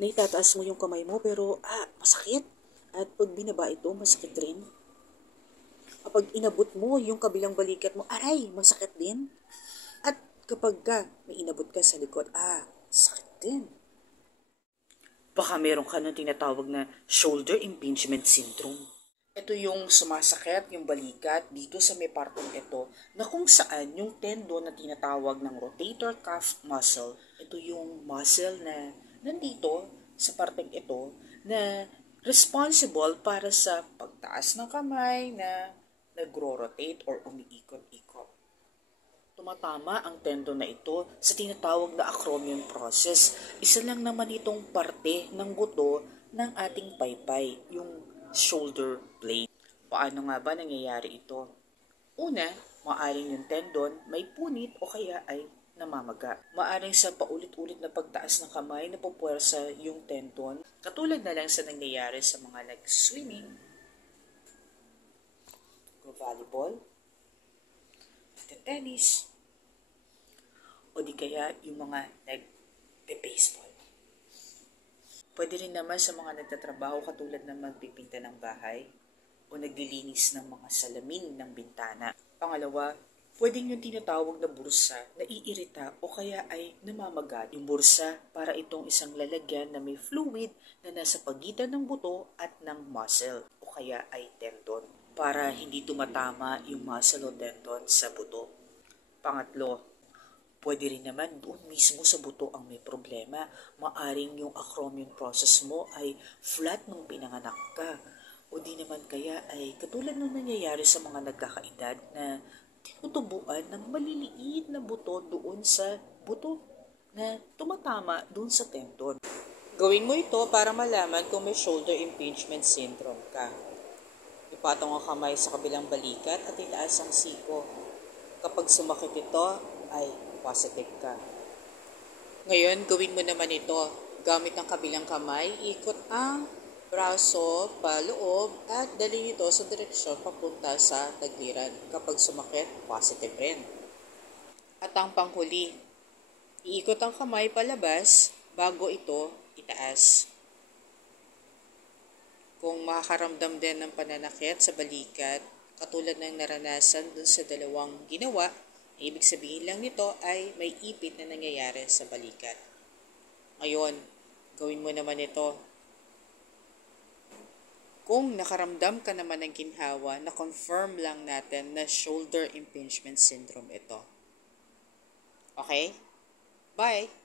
na itataas mo yung kamay mo pero masakit. At pag binaba ito, masakit rin. Kapag inabot mo yung kabilang balikat mo, aray, masakit din. At kapag may inabot ka sa likod, sakit din. Baka meron ka ng tinatawag na shoulder impingement syndrome. Ito yung sumasakit, yung balikat dito sa may partong ito na kung saan yung tendon na tinatawag ng rotator cuff muscle, ito yung muscle na nandito sa parteng ito na responsible para sa pagtaas ng kamay na nagro-rotate or umiikot-ikot. Tumatama ang tendon na ito sa tinatawag na acromion process. Isa lang naman itong parte ng buto ng ating paypay, yung shoulder blade. Paano nga ba nangyayari ito? Una, maaring yung tendon may punit o kaya ay namamaga. Maaring sa paulit-ulit na pagtaas ng kamay na pupuwersa yung tendon, katulad na lang sa nangyayari sa mga nag-swimming, volleyball, tennis, o di kaya yung mga nag-baseball. Pwede rin naman sa mga nagtatrabaho katulad ng magpipinta ng bahay o naglilinis ng mga salamin ng bintana. Pangalawa, pwedeng yung tinatawag na bursa na iirita o kaya ay namamaga. Yung bursa para itong isang lalagyan na may fluid na nasa pagitan ng buto at ng muscle o kaya ay tendon para hindi tumatama yung muscle o tendon sa buto. Pangatlo, pwede rin naman doon mismo sa buto ang may problema. Maaring yung acromion process mo ay flat nung pinanganak ka. O di naman kaya ay katulad nung nangyayari sa mga nagkakaedad na tinutubuan ng maliliit na buto doon sa buto na tumatama doon sa tendon. Gawin mo ito para malaman kung may shoulder impingement syndrome ka. Ipatong ang kamay sa kabilang balikat at itaas ang siko. Kapag sumakit ito, ay positive ka. Ngayon, gawin mo naman ito. Gamit ang kabilang kamay, ikot ang braso paloob at dalhin ito sa direksyon papunta sa tagliran. Kapag sumakit, positive rin. At ang panghuli, iikot ang kamay palabas bago ito itaas. Kung makakaramdam din ng pananakit sa balikat, katulad ng naranasan dun sa dalawang ginawa, ibig sabihin lang nito ay may ipit na nangyayari sa balikat. Ngayon, gawin mo naman ito. Kung nakaramdam ka naman ng ginhawa, na-confirm lang natin na shoulder impingement syndrome ito. Okay? Bye!